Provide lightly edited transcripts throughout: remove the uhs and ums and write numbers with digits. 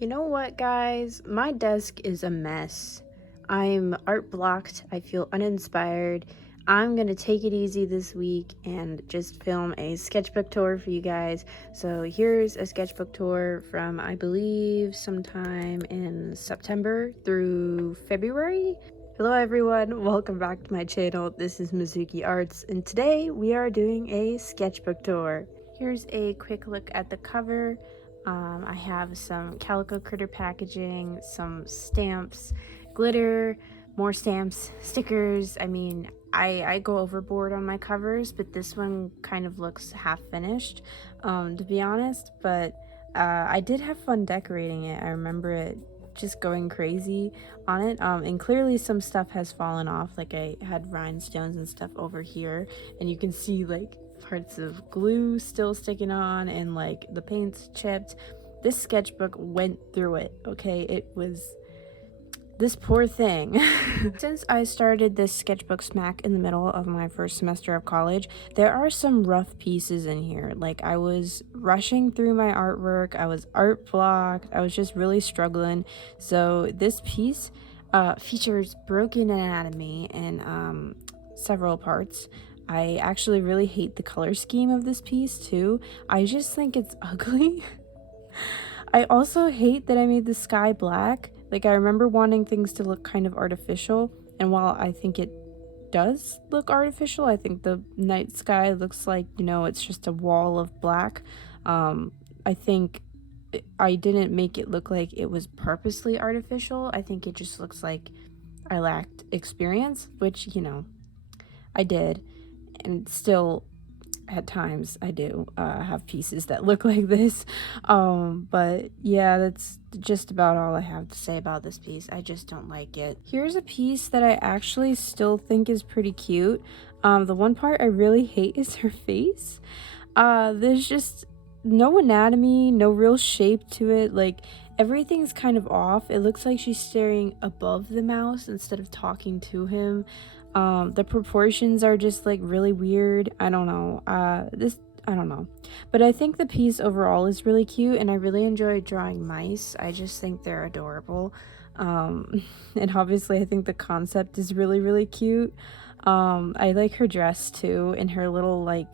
You know what, guys? My desk is a mess. I'm art blocked. I feel uninspired. I'm gonna take it easy this week and just film a sketchbook tour for you guys. So here's a sketchbook tour from, I believe, sometime in September through February. Hello everyone, welcome back to my channel. This is MizukiArts, and today we are doing a sketchbook tour. Here's a quick look at the cover. I have some calico critter packaging, some stamps, glitter, more stamps, stickers. I mean, I go overboard on my covers, but this one kind of looks half finished, to be honest. But I did have fun decorating it. I remember it just going crazy on it, and clearly some stuff has fallen off. Like, I had rhinestones and stuff over here, and you can see like parts of glue still sticking on, and like the paint's chipped. This sketchbook went through it, okay? It was this poor thing. Since I started this sketchbook smack in the middle of my first semester of college, there are some rough pieces in here. Like, I was rushing through my artwork, I was art blocked, I was just really struggling. So this piece features broken anatomy in several parts. I actually really hate the color scheme of this piece too. I just think it's ugly. I also hate that I made the sky black. Like, I remember wanting things to look kind of artificial, and while I think it does look artificial, I think the night sky looks like, you know, it's just a wall of black. I think I didn't make it look like it was purposely artificial. I think it just looks like I lacked experience, which, you know, I did, and still at times I do have pieces that look like this. But yeah, that's just about all I have to say about this piece. I just don't like it. Here's a piece that I actually still think is pretty cute. The one part I really hate is her face. There's just no anatomy, no real shape to it. Like, everything's kind of off. It looks like she's staring above the mouse instead of talking to him. The proportions are just like really weird. I don't know. I don't know. But I think the piece overall is really cute, and I really enjoy drawing mice. I just think they're adorable. And obviously I think the concept is really, really cute. I like her dress too, and her little like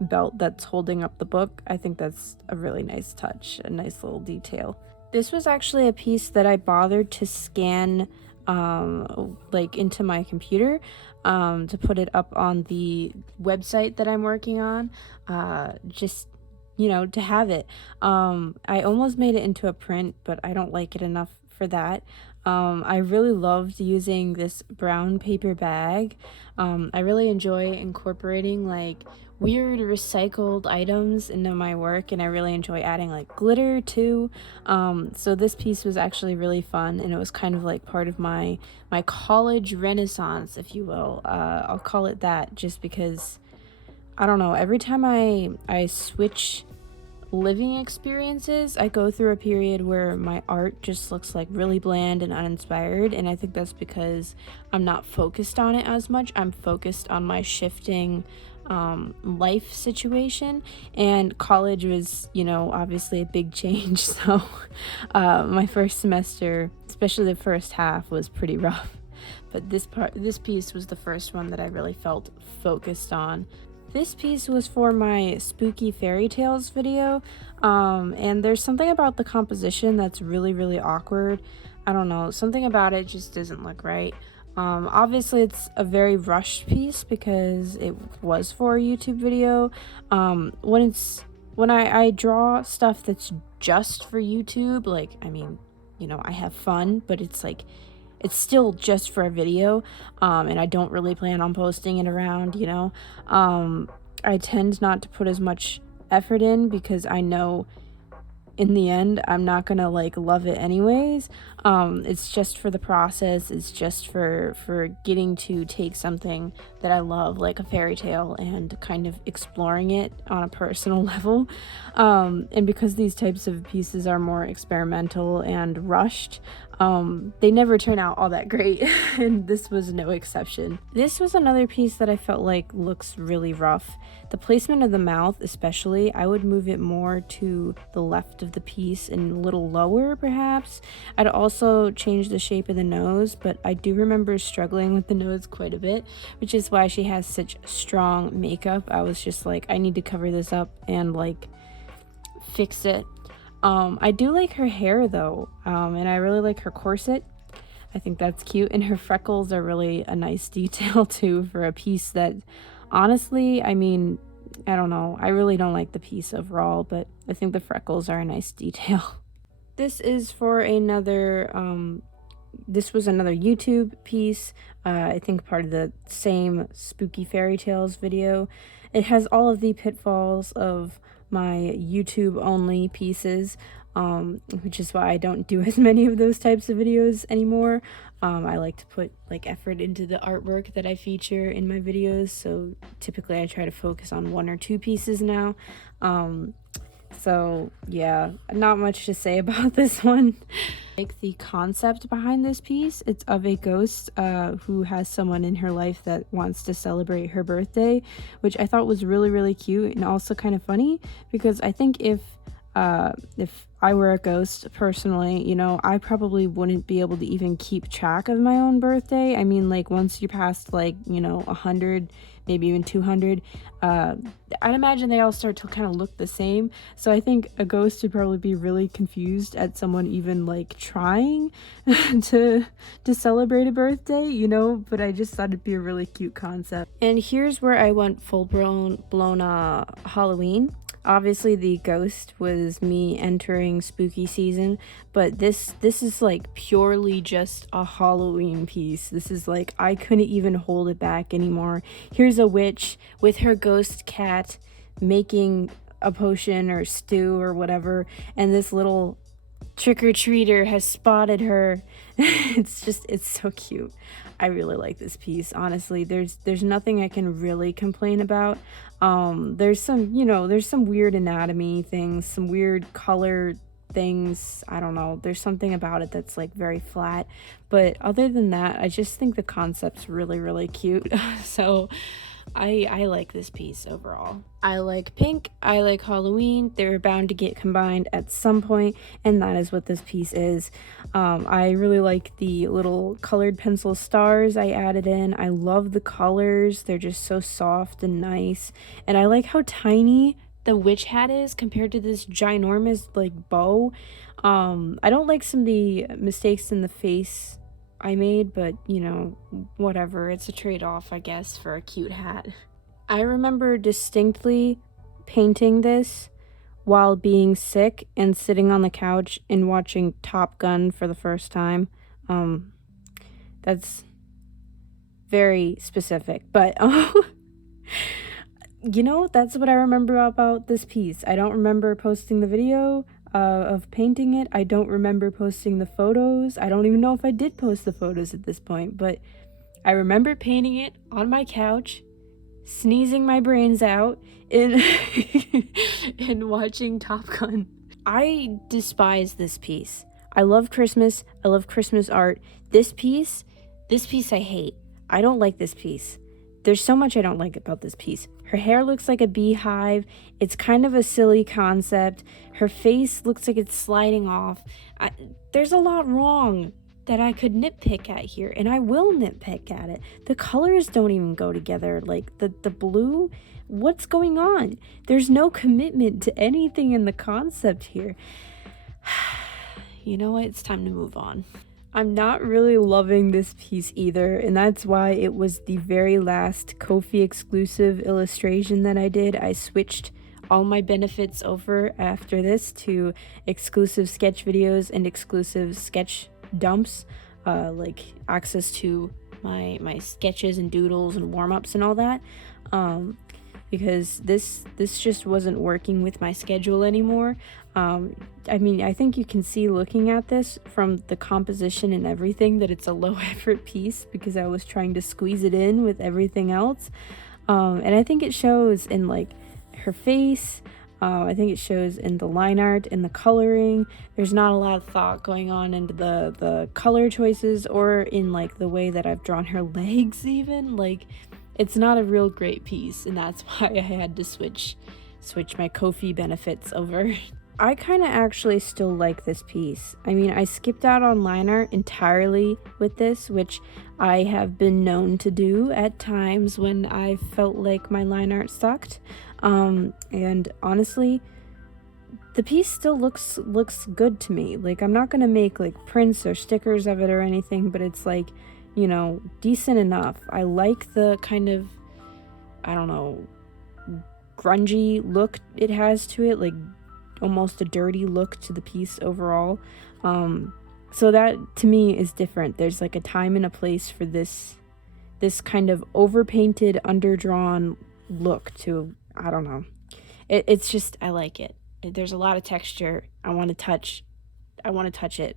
belt that's holding up the book. I think that's a really nice touch, a nice little detail. This was actually a piece that I bothered to scan like into my computer to put it up on the website that I'm working on, just, you know, to have it. I almost made it into a print, but I don't like it enough for that. I really loved using this brown paper bag. I really enjoy incorporating like weird recycled items into my work, and I really enjoy adding like glitter too. So this piece was actually really fun, and it was kind of like part of my college renaissance, if you will. I'll call it that, just because I don't know, every time I switch living experiences, I go through a period where my art just looks like really bland and uninspired, and I think that's because I'm not focused on it as much. I'm focused on my shifting life situation, and college was, you know, obviously a big change. So my first semester, especially the first half, was pretty rough, but this piece was the first one that I really felt focused on. This piece was for my spooky fairy tales video, and there's something about the composition that's really, really awkward. I don't know, something about it just doesn't look right. Obviously it's a very rushed piece because it was for a YouTube video. When I draw stuff that's just for YouTube, like, I mean, you know, I have fun, but it's like, it's still just for a video, and I don't really plan on posting it around, you know. I tend not to put as much effort in because I know in the end I'm not gonna like love it anyways. It's just for the process. It's just for getting to take something that I love, like a fairy tale, and kind of exploring it on a personal level. And because these types of pieces are more experimental and rushed, They never turn out all that great, and this was no exception. This was another piece that I felt like looks really rough. The placement of the mouth especially, I would move it more to the left of the piece and a little lower perhaps. I'd also change the shape of the nose, but I do remember struggling with the nose quite a bit, which is why she has such strong makeup. I was just like, I need to cover this up and like fix it. I do like her hair though, and I really like her corset. I think that's cute, and her freckles are really a nice detail too for a piece that, honestly, I mean, I don't know, I really don't like the piece overall, but I think the freckles are a nice detail. This is for another, this was another YouTube piece, I think part of the same Spooky Fairy Tales video. It has all of the pitfalls of my YouTube only pieces, which is why I don't do as many of those types of videos anymore. I like to put like effort into the artwork that I feature in my videos, so typically I try to focus on 1 or 2 pieces now. So yeah, not much to say about this one. Like the concept behind this piece, it's of a ghost who has someone in her life that wants to celebrate her birthday, which I thought was really cute and also kind of funny, because I think if I were a ghost personally, you know, I probably wouldn't be able to even keep track of my own birthday. I mean, like once you're past like, you know, 100, maybe even 200, I'd imagine they all start to kind of look the same. So I think a ghost would probably be really confused at someone even like trying to celebrate a birthday, you know, but I just thought it'd be a really cute concept. And here's where I went full blown Halloween. Obviously the ghost was me entering spooky season, but this is like purely just a Halloween piece. This is like, I couldn't even hold it back anymore. Here's a witch with her ghost cat making a potion or stew or whatever, and this little trick-or-treater has spotted her. It's so cute. I really like this piece, honestly. There's nothing I can really complain about. There's some, you know, there's some weird anatomy things, some weird color things. I don't know, there's something about it that's like very flat, but other than that, I just think the concept's really cute. So I like this piece overall. I like pink, I like Halloween. They're bound to get combined at some point, and that is what this piece is. I really like the little colored pencil stars I added in. I love the colors, they're just so soft and nice, and I like how tiny the witch hat is compared to this ginormous like bow. I don't like some of the mistakes in the face I made, but you know, whatever, it's a trade-off, I guess, for a cute hat. I remember distinctly painting this while being sick and sitting on the couch and watching Top Gun for the first time. That's very specific, but you know, that's what I remember about this piece. I don't remember posting the video of painting it. I don't remember posting the photos. I don't even know if I did post the photos at this point, but I remember painting it on my couch, sneezing my brains out, and and watching Top Gun. I despise this piece. I love Christmas. I love Christmas art. This piece I hate. I don't like this piece. There's so much I don't like about this piece. Her hair looks like a beehive. It's kind of a silly concept. Her face looks like it's sliding off. There's a lot wrong that I could nitpick at here, and I will nitpick at it. The colors don't even go together. Like the blue, what's going on? There's no commitment to anything in the concept here. You know what? It's time to move on. I'm not really loving this piece either, and that's why it was the very last Ko-fi exclusive illustration that I did. I switched all my benefits over after this to exclusive sketch videos and exclusive sketch dumps, like access to my sketches and doodles and warm-ups and all that, because this just wasn't working with my schedule anymore. I mean, I think you can see looking at this from the composition and everything that it's a low effort piece, because I was trying to squeeze it in with everything else. And I think it shows in like her face, I think it shows in the line art and the coloring. There's not a lot of thought going on into the color choices or in like the way that I've drawn her legs even. Like, it's not a real great piece, and that's why I had to switch my Ko-fi benefits over. I kind of actually still like this piece. I mean, I skipped out on line art entirely with this, which I have been known to do at times when I felt like my line art sucked. And honestly, the piece still looks good to me. Like, I'm not gonna make like prints or stickers of it or anything, but it's like, you know, decent enough. I like the kind of, I don't know, grungy look it has to it, like almost a dirty look to the piece overall. So that to me is different. There's like a time and a place for this kind of overpainted, underdrawn look to, I don't know. It's just, I like it. There's a lot of texture. I want to touch it,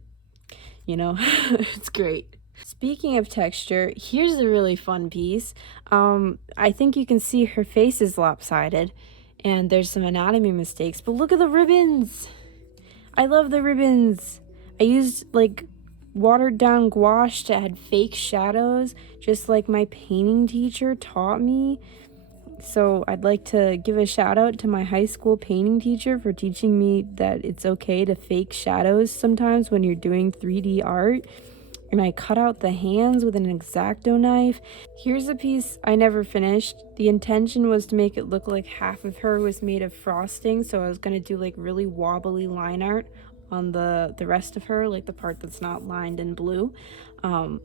you know. It's great. Speaking of texture, here's a really fun piece. I think you can see her face is lopsided and there's some anatomy mistakes, but look at the ribbons. I love the ribbons. I used like watered down gouache to add fake shadows, just like my painting teacher taught me. So I'd like to give a shout out to my high school painting teacher for teaching me that it's okay to fake shadows sometimes when you're doing 3D art. And I cut out the hands with an X-Acto knife. Here's a piece I never finished. The intention was to make it look like half of her was made of frosting, so I was gonna do like really wobbly line art on the rest of her, like the part that's not lined in blue. I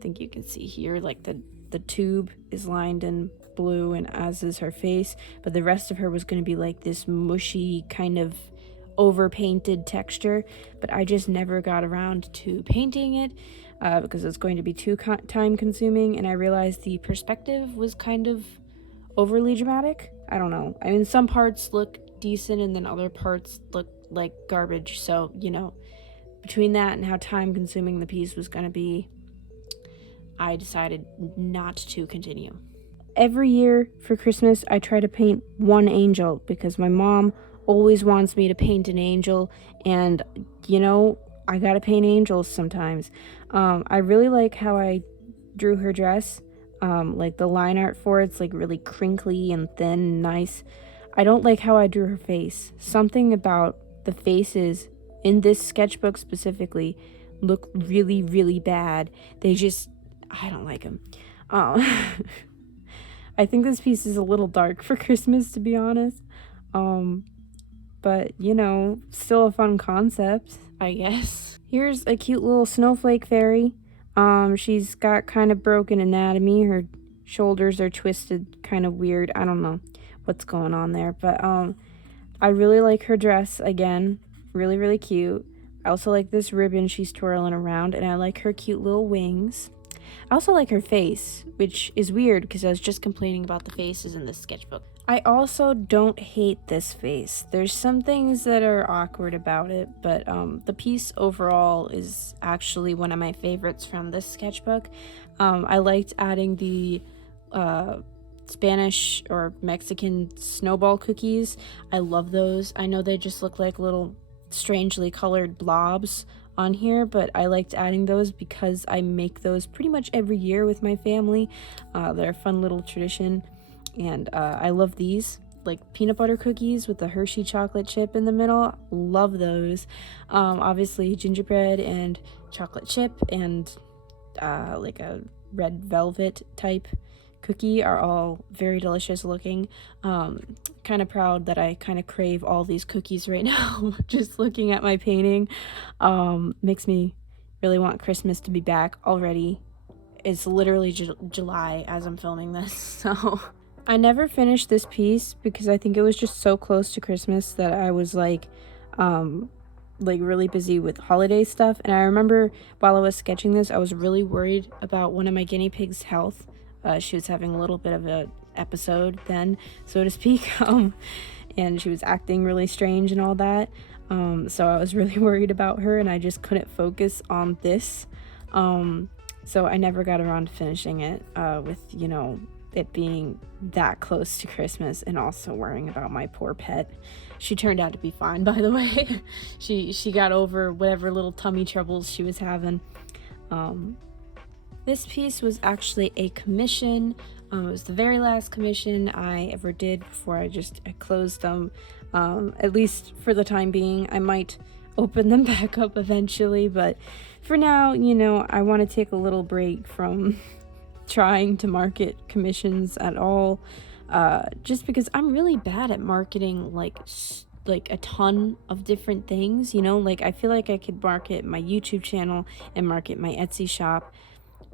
think you can see here, like the tube is lined in blue, and as is her face, but the rest of her was gonna be like this mushy kind of overpainted texture, but I just never got around to painting it because it's going to be too time consuming, and I realized the perspective was kind of overly dramatic. I don't know. I mean, some parts look decent and then other parts look like garbage, so, you know, between that and how time consuming the piece was going to be, I decided not to continue. Every year for Christmas, I try to paint one angel because my mom always wants me to paint an angel, and you know, I gotta paint angels sometimes. I really like how I drew her dress. Like the line art for it's like really crinkly and thin and nice. I don't like how I drew her face. Something about the faces in this sketchbook specifically look really, really bad. They just, I don't like them. I think this piece is a little dark for Christmas, to be honest. But, you know, still a fun concept, I guess. Here's a cute little snowflake fairy. She's got kind of broken anatomy. Her shoulders are twisted kind of weird. I don't know what's going on there. But I really like her dress again. Really, really cute. I also like this ribbon she's twirling around, and I like her cute little wings. I also like her face, which is weird because I was just complaining about the faces in this sketchbook. I also don't hate this face. There's some things that are awkward about it, but the piece overall is actually one of my favorites from this sketchbook. I liked adding the Spanish or Mexican snowball cookies. I love those. I know they just look like little strangely colored blobs on here, but I liked adding those because I make those pretty much every year with my family. They're a fun little tradition, and I love these, like peanut butter cookies with the Hershey chocolate chip in the middle. Love those. Obviously gingerbread and chocolate chip and like a red velvet type cookie are all very delicious looking. Kind of proud that I kind of crave all these cookies right now. Just looking at my painting makes me really want Christmas to be back already. It's literally July as I'm filming this, so I never finished this piece because I think it was just so close to Christmas that I was like really busy with holiday stuff. And I remember while I was sketching this, I was really worried about one of my guinea pigs' health. She was having a little bit of a episode then, so to speak, and she was acting really strange and all that. So I was really worried about her, and I just couldn't focus on this. So I never got around to finishing it with, you know, it being that close to Christmas and also worrying about my poor pet. She turned out to be fine, by the way. she got over whatever little tummy troubles she was having. This piece was actually a commission. It was the very last commission I ever did before I closed them, at least for the time being. I might open them back up eventually, but for now, you know, I want to take a little break from trying to market commissions at all, just because I'm really bad at marketing like a ton of different things, you know. Like, I feel like I could market my YouTube channel and market my Etsy shop,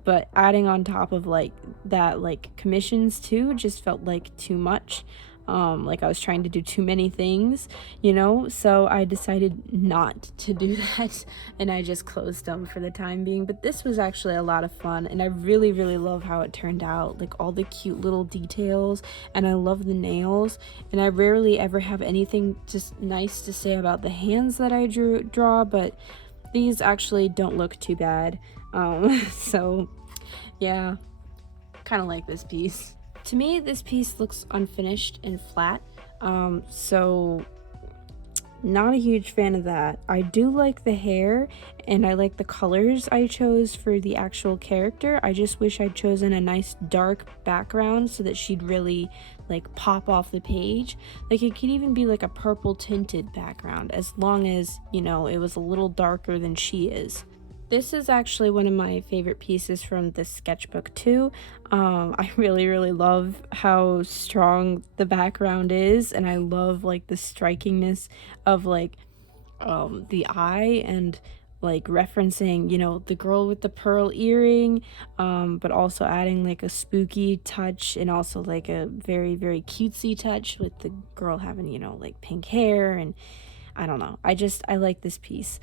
but adding on top of like that, like commissions too, just felt like too much. Like I was trying to do too many things, you know, so I decided not to do that, and I just closed them for the time being. But this was actually a lot of fun, and I really love how it turned out, like all the cute little details, and I love the nails, and I rarely ever have anything just nice to say about the hands that I draw, but these actually don't look too bad. So yeah, kind of like this piece. To me, this piece looks unfinished and flat, so not a huge fan of that. I do like the hair, and I like the colors I chose for the actual character. I just wish I'd chosen a nice dark background so that she'd really like pop off the page. Like, it could even be like a purple tinted background, as long as, you know, it was a little darker than she is. This is actually one of my favorite pieces from this sketchbook too. I really love how strong the background is, and I love like the strikingness of like the eye, and like referencing, you know, the girl with the pearl earring, but also adding like a spooky touch, and also like a very cutesy touch with the girl having, you know, like pink hair. And I don't know, I like this piece.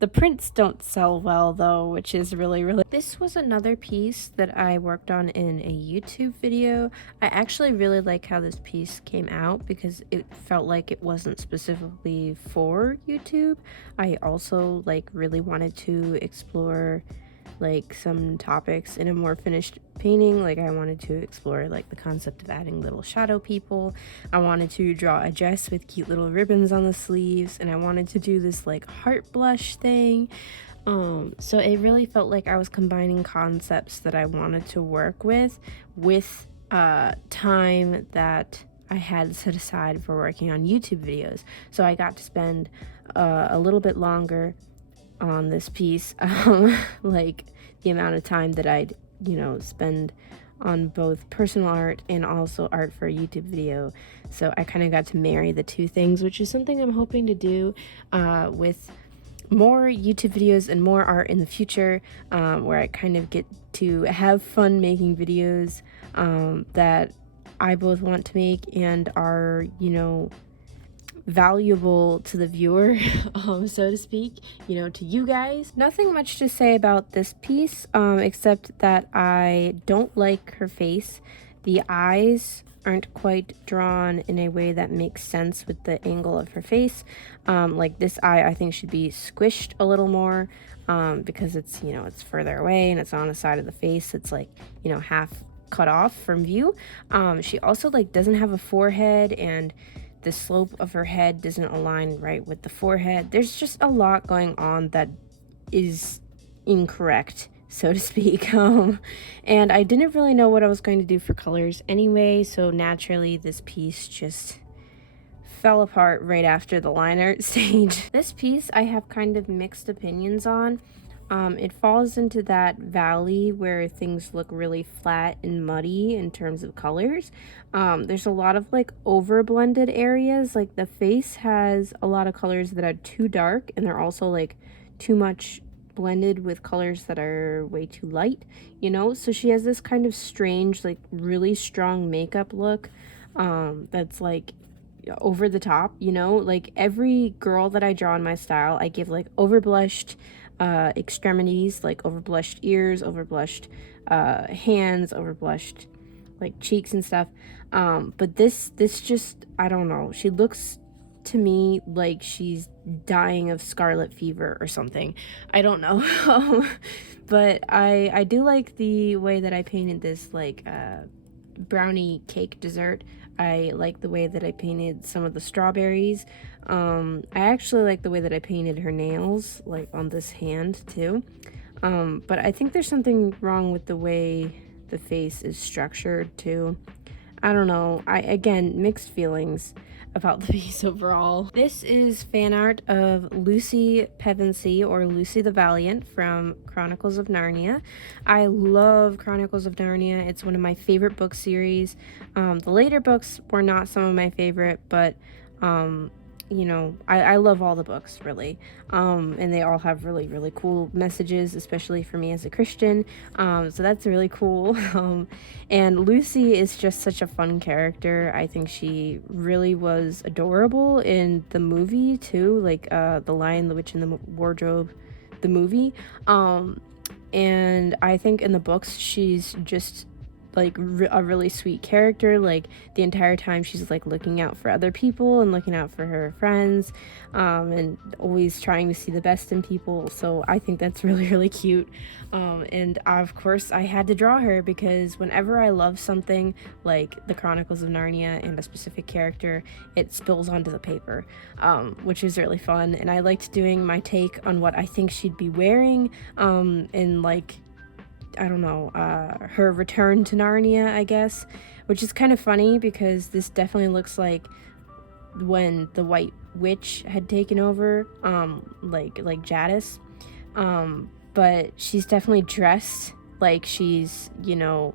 The prints don't sell well though, which is really... This was another piece that I worked on in a YouTube video. I actually really like how this piece came out because it felt like it wasn't specifically for YouTube. I also like really wanted to explore like some topics in a more finished painting. Like, I wanted to explore like the concept of adding little shadow people. I wanted to draw a dress with cute little ribbons on the sleeves, and I wanted to do this like heart blush thing. So it really felt like I was combining concepts that I wanted to work with time that I had set aside for working on YouTube videos. So I got to spend a little bit longer on this piece, like the amount of time that I'd, you know, spend on both personal art and also art for a YouTube video. So I kind of got to marry the two things, which is something I'm hoping to do with more YouTube videos and more art in the future, where I kind of get to have fun making videos that I both want to make and are, you know, valuable to the viewer, so to speak, you know, to you guys. Nothing much to say about this piece, except that I don't like her face. The eyes aren't quite drawn in a way that makes sense with the angle of her face. Like, this eye I think should be squished a little more, because it's, you know, it's further away and it's on the side of the face. It's like, you know, half cut off from view. She also like doesn't have a forehead, and the slope of her head doesn't align right with the forehead. There's just a lot going on that is incorrect, so to speak. And I didn't really know what I was going to do for colors anyway, so naturally this piece just fell apart right after the line art stage. This piece I have kind of mixed opinions on. It falls into that valley where things look really flat and muddy in terms of colors. There's a lot of like over blended areas. Like, the face has a lot of colors that are too dark, and they're also like too much blended with colors that are way too light, you know. So she has this kind of strange, like really strong makeup look that's like over the top, you know. Like, every girl that I draw in my style, I give like overblushed extremities, like overblushed ears, overblushed hands, overblushed like cheeks and stuff. But this just, I don't know, she looks to me like she's dying of scarlet fever or something. I don't know. But I do like the way that I painted this like brownie cake dessert. I like the way that I painted some of the strawberries. I actually like the way that I painted her nails, like on this hand too. But I think there's something wrong with the way the face is structured too. I don't know. Again, mixed feelings about the piece overall. This is fan art of Lucy Pevensey, or Lucy the Valiant, from Chronicles of Narnia. I love Chronicles of Narnia. It's one of my favorite book series. The later books were not some of my favorite, but you know, I love all the books, really. And they all have really, really cool messages, especially for me as a Christian. So that's really cool. And Lucy is just such a fun character. I think she really was adorable in the movie too, like The Lion, the Witch, and the Wardrobe, the movie. And I think in the books she's just like a really sweet character. Like the entire time she's like looking out for other people and looking out for her friends, and always trying to see the best in people. So I think that's really, really cute. And of course I had to draw her, because whenever I love something like the Chronicles of Narnia and a specific character, it spills onto the paper, which is really fun. And I liked doing my take on what I think she'd be wearing, in like, I don't know, her return to Narnia, I guess, which is kind of funny because this definitely looks like when the White Witch had taken over, like Jadis, but she's definitely dressed like she's, you know,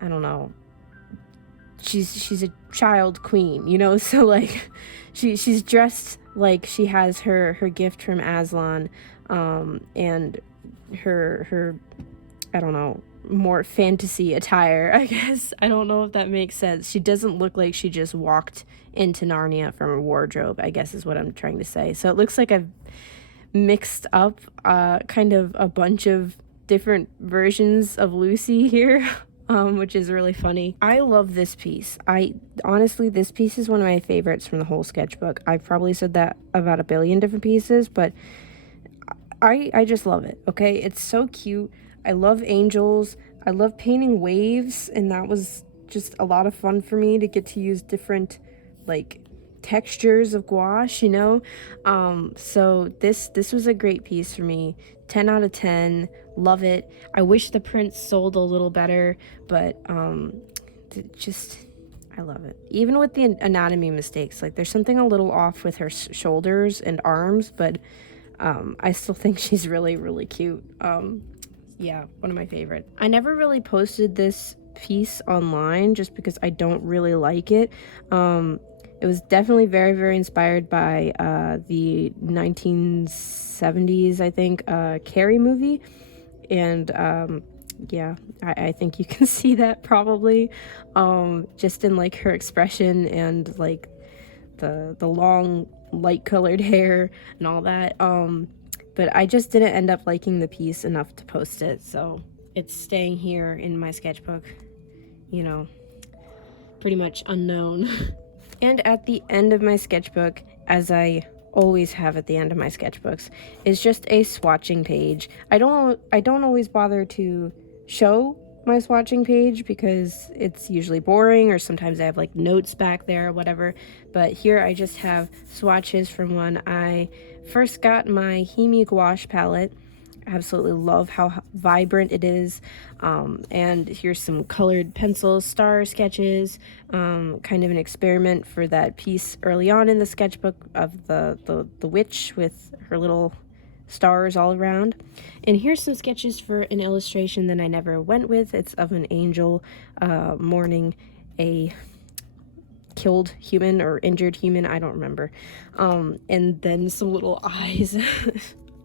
I don't know, she's a child queen, you know, so like she's dressed like she has her gift from Aslan, and her I don't know, more fantasy attire, I guess. I don't know if that makes sense. She doesn't look like she just walked into Narnia from a wardrobe, I guess is what I'm trying to say. So it looks like I've mixed up kind of a bunch of different versions of Lucy here, which is really funny. I love this piece. Honestly, this piece is one of my favorites from the whole sketchbook. I've probably said that about a billion different pieces, but I just love it, okay? It's so cute. I love angels. I love painting waves, and that was just a lot of fun for me to get to use different like textures of gouache, you know. So this was a great piece for me. 10 out of 10. Love it. I wish the print sold a little better, but just I love it. Even with the anatomy mistakes, like there's something a little off with her shoulders and arms, but I still think she's really, really cute. Yeah, one of my favorite. I never really posted this piece online just because I don't really like it. It was definitely very, very inspired by the 1970s, I think, Carrie movie. And yeah, I think you can see that probably, just in like her expression and like the long light colored hair and all that. But I just didn't end up liking the piece enough to post it, so it's staying here in my sketchbook, you know, pretty much unknown. And at the end of my sketchbook, as I always have at the end of my sketchbooks, is just a swatching page. I don't always bother to show my swatching page because it's usually boring, or sometimes I have like notes back there or whatever, but here I just have swatches from when I first got my Himi gouache palette. I absolutely love how vibrant it is, and here's some colored pencil star sketches, kind of an experiment for that piece early on in the sketchbook of the witch with her little stars all around. And here's some sketches for an illustration that I never went with. It's of an angel mourning a killed human or injured human, I don't remember, and then some little eyes.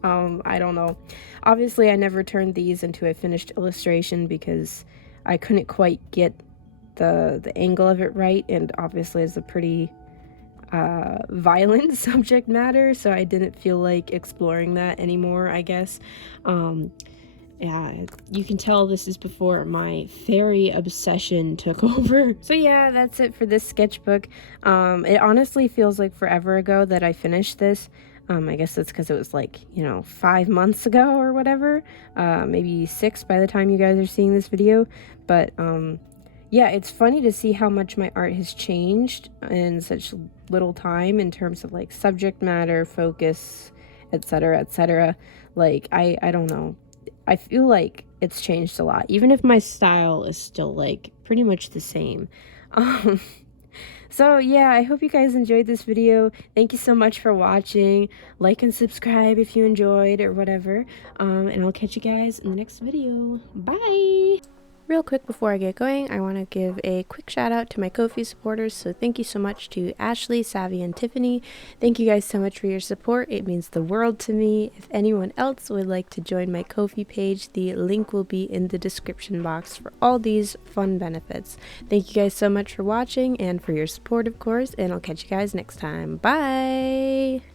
I don't know. Obviously I never turned these into a finished illustration because I couldn't quite get the angle of it right, and obviously it's a pretty violent subject matter, so I didn't feel like exploring that anymore, I guess. Yeah, you can tell this is before my fairy obsession took over. So yeah, that's it for this sketchbook. It honestly feels like forever ago that I finished this. I guess that's because it was like, you know, 5 months ago or whatever, maybe 6 by the time you guys are seeing this video, but yeah, it's funny to see how much my art has changed in such little time in terms of like subject matter, focus, etc., etc. Like I don't know. I feel like it's changed a lot, even if my style is still like pretty much the same. Um, so yeah, I hope you guys enjoyed this video. Thank you so much for watching. Like and subscribe if you enjoyed or whatever. And I'll catch you guys in the next video. Bye! Real quick before I get going, I want to give a quick shout out to my Ko-fi supporters. So thank you so much to Ashley, Savvy, and Tiffany. Thank you guys so much for your support. It means the world to me. If anyone else would like to join my Ko-fi page, the link will be in the description box for all these fun benefits. Thank you guys so much for watching and for your support, of course, and I'll catch you guys next time. Bye!